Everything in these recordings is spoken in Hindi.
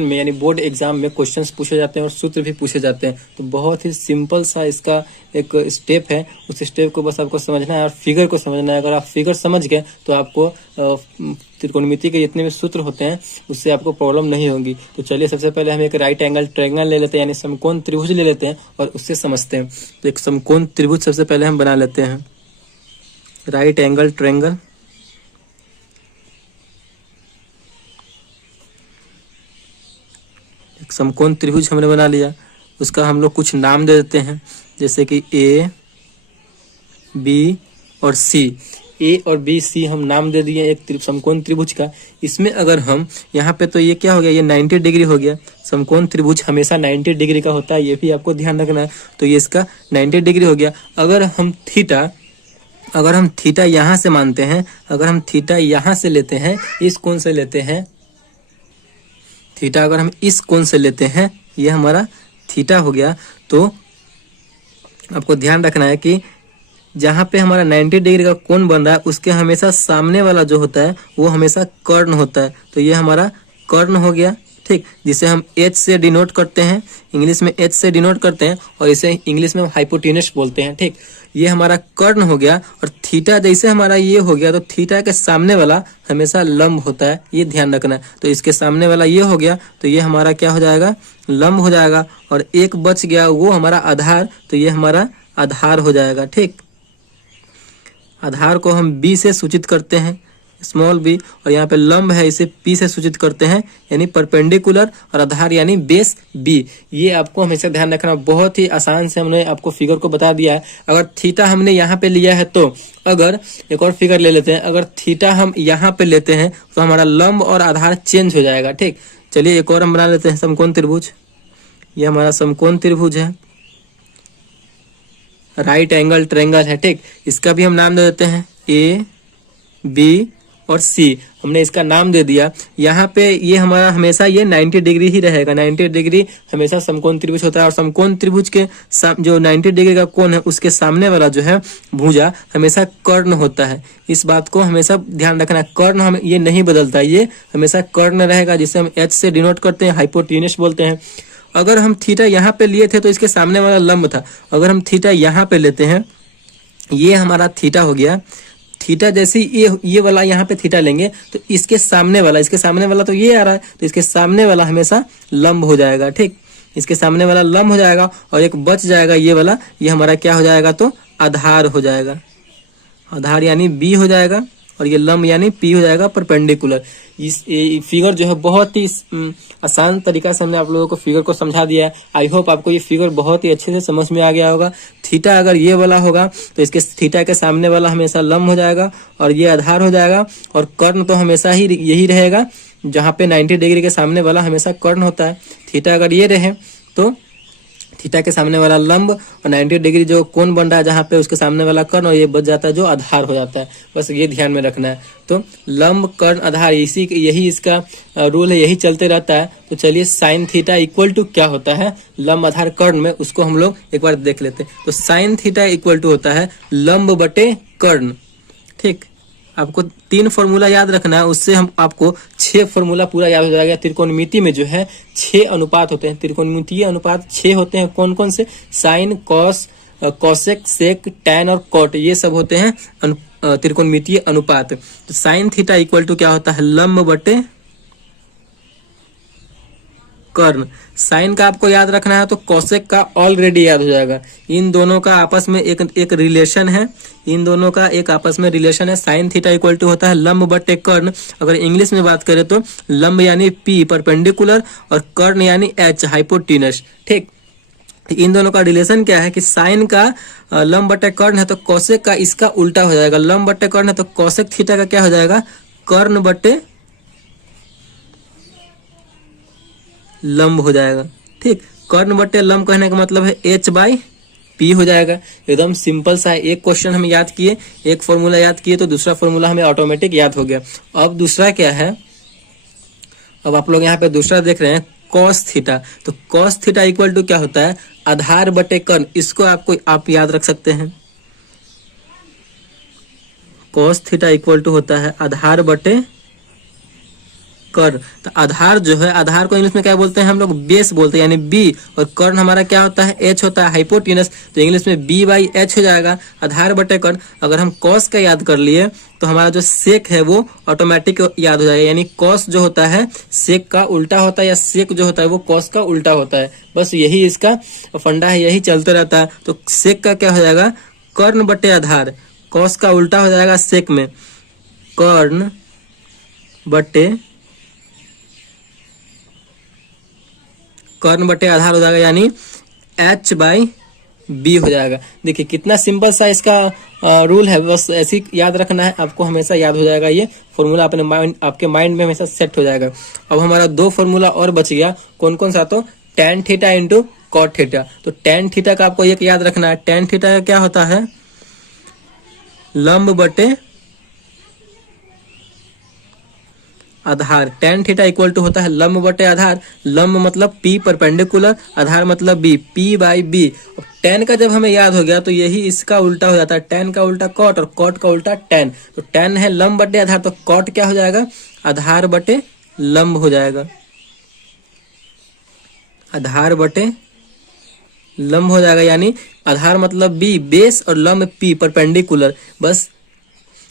में यानी बोर्ड एग्जाम में क्वेश्चंस पूछे जाते हैं और सूत्र भी पूछे जाते हैं। तो बहुत ही सिंपल सा इसका एक स्टेप है, उस स्टेप को बस आपको समझना है और फिगर को समझना है। अगर आप फिगर समझ गए तो आपको त्रिकोणमिति के जितने भी सूत्र होते हैं उससे आपको प्रॉब्लम नहीं होगी। तो चलिए सबसे पहले हम एक राइट एंगल ट्रायंगल ले लेते हैं, यानी समकोण त्रिभुज ले लेते हैं और उससे समझते हैं। तो एक समकोण त्रिभुज सबसे पहले हम बना लेते हैं, राइट एंगल ट्रायंगल। समकोण त्रिभुज हमने बना लिया, उसका हम लोग कुछ नाम दे देते हैं, जैसे कि ए, बी और सी। ए और बी सी हम नाम दे दिए एक समकोण त्रिभुज का। इसमें अगर हम यहाँ पे, तो ये क्या हो गया, ये 90 डिग्री हो गया। समकोण त्रिभुज हमेशा 90 डिग्री का होता है, ये भी आपको ध्यान रखना है। तो ये इसका 90 डिग्री हो गया। अगर हम थीटा यहाँ से मानते हैं, अगर हम थीटा यहाँ से लेते हैं, इस कोण से लेते हैं, थीटा अगर हम इस कोण से लेते हैं, ये हमारा थीटा हो गया। तो आपको ध्यान रखना है कि जहाँ पे हमारा 90 डिग्री का कोण बन रहा है उसके हमेशा सामने वाला जो होता है वो हमेशा कर्ण होता है। तो ये हमारा कर्ण हो गया, ठीक, जिसे हम H से डिनोट करते हैं, इंग्लिश में H से डिनोट करते हैं और इसे इंग्लिश में हाइपोटेनस बोलते हैं, ठीक। ये हमारा कर्ण हो गया। और थीटा जैसे हमारा ये हो गया, तो थीटा के सामने वाला हमेशा लंब होता है, ये ध्यान रखना है। तो इसके सामने वाला ये हो गया, तो ये हमारा क्या हो जाएगा, लंब हो जाएगा। और एक बच गया वो हमारा आधार, तो ये हमारा आधार हो जाएगा, ठीक। आधार को हम बी से सूचित करते हैं, स्मॉल बी, और यहाँ पे लंब है इसे पी से सूचित करते हैं, यानी परपेंडिकुलर, और आधार यानी बेस बी। ये आपको हमेशा ध्यान रखना। बहुत ही आसान से हमने आपको फिगर को बता दिया है। अगर थीटा हमने यहाँ पे लिया है, तो अगर एक और फिगर ले लेते हैं, अगर थीटा हम यहाँ पे लेते हैं तो हमारा लंब और आधार चेंज हो जाएगा, ठीक। चलिए एक और हम बना लेते हैं समकोण त्रिभुज। ये हमारा समकोण त्रिभुज है, राइट एंगल ट्रायंगल है, ठीक। इसका भी हम नाम दे देते हैं ए, बी और सी। हमने इसका नाम दे दिया। यहाँ पे ये हमारा हमेशा ये 90 डिग्री ही रहेगा। 90 डिग्री हमेशा समकोण त्रिभुज होता है। और समकोण त्रिभुज के जो 90 डिग्री का कोण है उसके सामने वाला जो है भुजा हमेशा कर्ण होता है। इस बात को हमेशा ध्यान रखना। कर्ण हम ये नहीं बदलता, ये हमेशा कर्ण रहेगा, जिसे हम H से डिनोट करते हैं, हाइपोटेनस बोलते हैं। अगर हम थीटा यहाँ पे लिए थे तो इसके सामने वाला लंब था। अगर हम थीटा यहाँ पे लेते हैं, ये हमारा थीटा हो गया। थीटा जैसे ये वाला यहाँ पे थीटा लेंगे तो इसके सामने वाला तो ये आ रहा है, तो इसके सामने वाला हमेशा लंब हो जाएगा, ठीक। इसके सामने वाला लंब हो जाएगा और एक बच जाएगा ये वाला, ये हमारा क्या हो जाएगा, तो आधार हो जाएगा। आधार यानी बी हो जाएगा और ये लंब यानी पी हो जाएगा, परपेंडिकुलर। इस फिगर जो है बहुत ही आसान तरीका से हमने आप लोगों को फिगर को समझा दिया है। आई होप आपको ये फिगर बहुत ही अच्छे से समझ में आ गया होगा। थीटा अगर ये वाला होगा तो इसके थीटा के सामने वाला हमेशा लंब हो जाएगा और ये आधार हो जाएगा। और कर्ण तो हमेशा ही यही रहेगा, जहाँ पे 90 डिग्री के सामने वाला हमेशा कर्ण होता है। थीटा अगर ये रहे तो थीटा के सामने वाला लंब और 90 डिग्री जो कोण बन रहा है जहाँ पे उसके सामने वाला कर्ण, और ये बच जाता है जो आधार हो जाता है। बस ये ध्यान में रखना है। तो लंब कर्ण आधार यही इसका रूल है, यही चलते रहता है। तो चलिए साइन थीटा इक्वल टू क्या होता है लंब आधार कर्ण में, उसको हम लोग एक बार देख लेते हैं। तो साइन थीटा इक्वल टू होता है लंब बटे कर्ण, ठीक। आपको 3 फॉर्मूला याद रखना है, उससे हम आपको 6 फॉर्मूला पूरा याद हो जाएगा। त्रिकोणमिति में जो है 6 अनुपात होते हैं, त्रिकोणमितीय अनुपात 6 होते हैं। कौन कौन से? साइन, कॉस, कोसेक, सेक, टैन और कॉट, ये सब होते हैं त्रिकोणमितीय अनुपात। तो साइन थीटा इक्वल टू क्या होता है, लंब बटे कर्ण। साइन का आपको याद रखना है तो कोसेक का ऑलरेडी याद हो जाएगा। इन दोनों का आपस में एक रिलेशन है, इन दोनों का एक आपस में रिलेशन है। साइन थीटा इक्वल टू होता है लंब बटे कर्ण। अगर इंग्लिश में बात करें तो लंब यानी पी, परपेंडिकुलर, और कर्ण यानी एच, हाइपोटेनस, ठीक। इन दोनों का रिलेशन क्या है कि साइन का लंब बटे कर्ण है तो कोसेक का इसका उल्टा हो जाएगा। लंब बटे कर्ण है तो कोसेक थीटा का क्या हो जाएगा, कर्ण बटे लंब हो जाएगा, ठीक। कर्ण बटे लंब कहने का मतलब है H बाई P हो जाएगा। एकदम सिंपल सा है। एक क्वेश्चन हम याद किए, एक फॉर्मूला याद किए तो दूसरा फॉर्मूला हमें ऑटोमेटिक याद हो गया। अब दूसरा क्या है, अब आप लोग यहाँ पे दूसरा देख रहे हैं कॉस थीटा। तो कॉस थीटा इक्वल टू क्या होता है, आधार बटे कर्ण। इसको आप याद रख सकते हैं। कॉस थीटा इक्वल टू होता है आधार बटे कर। तो आधार जो है, आधार को इंग्लिश में क्या बोलते हैं हम लोग, बेस बोलते हैं, यानी बी। और कर्ण हमारा क्या होता है, एच होता है, हाइपोटेनस। तो इंग्लिश में बी बाई एच हो जाएगा, आधार बटे कर्ण। अगर हम कॉस का याद कर लिए तो हमारा जो सेक है वो ऑटोमेटिक याद हो जाएगा, यानी कॉस जो होता है सेक का उल्टा होता है, या सेक जो होता है वो कॉस का उल्टा होता है। बस यही इसका फंडा है, यही चलते रहता है। तो सेक का क्या हो जाएगा, कर्ण बटे आधार। कॉस का उल्टा हो जाएगा सेक में, कर्ण बटे आधार हो जाएगा, यानी h बाई बी हो जाएगा। देखिए कितना सिंपल सा इसका रूल है, बस ऐसे ही याद रखना है आपको, हमेशा याद हो जाएगा ये फॉर्मूला, आपके माइंड में हमेशा सेट हो जाएगा। अब हमारा 2 फॉर्मूला और बच गया, कौन कौन सा, तो tan theta into cot theta. तो tan थीटा का आपको एक याद रखना है, tan थीटा का क्या होता है, लंब बटे आधार। tan थीटा इक्वल टू होता है लंब बटे आधार। लंब मतलब P परपेंडिकुलर, आधार मतलब B, P by B. tan का जब हमें याद हो गया तो यही इसका उल्टा हो जाता है, tan का उल्टा कॉट और कॉट का उल्टा tan। तो tan है लंब बटे आधार, तो कॉट क्या हो जाएगा, आधार बटे लंब हो जाएगा, आधार बटे लंब हो जाएगा। यानी आधार मतलब B बेस और लंब P परपेंडिकुलर। बस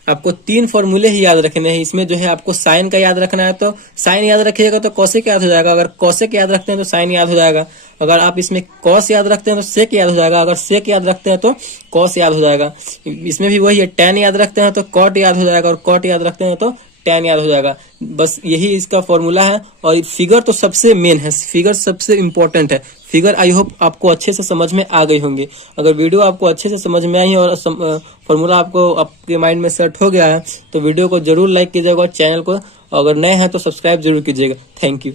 आपको 3 फॉर्मूले ही याद रखने हैं। इसमें जो है आपको साइन का याद रखना है, तो साइन याद रखिएगा तो कॉसेक याद हो जाएगा। अगर कॉसेक याद रखते हैं तो साइन याद हो जाएगा। अगर आप इसमें कॉस याद रखते हैं तो सेक याद हो जाएगा। अगर सेक याद रखते हैं तो कॉस याद हो जाएगा। इसमें भी वही है, tan याद रखते हैं तो कॉट याद हो जाएगा, और कॉट याद रखते हैं तो tan याद हो जाएगा। बस यही इसका फॉर्मूला है। और फिगर तो सबसे मेन है, फिगर सबसे इंपॉर्टेंट है। फिगर आई होप आपको अच्छे से समझ में आ गई होंगी। अगर वीडियो आपको अच्छे से समझ में आई और फॉर्मूला आपको आपके माइंड में सेट हो गया है तो वीडियो को जरूर लाइक कीजिएगा और चैनल को अगर नए हैं तो सब्सक्राइब जरूर कीजिएगा। Thank you.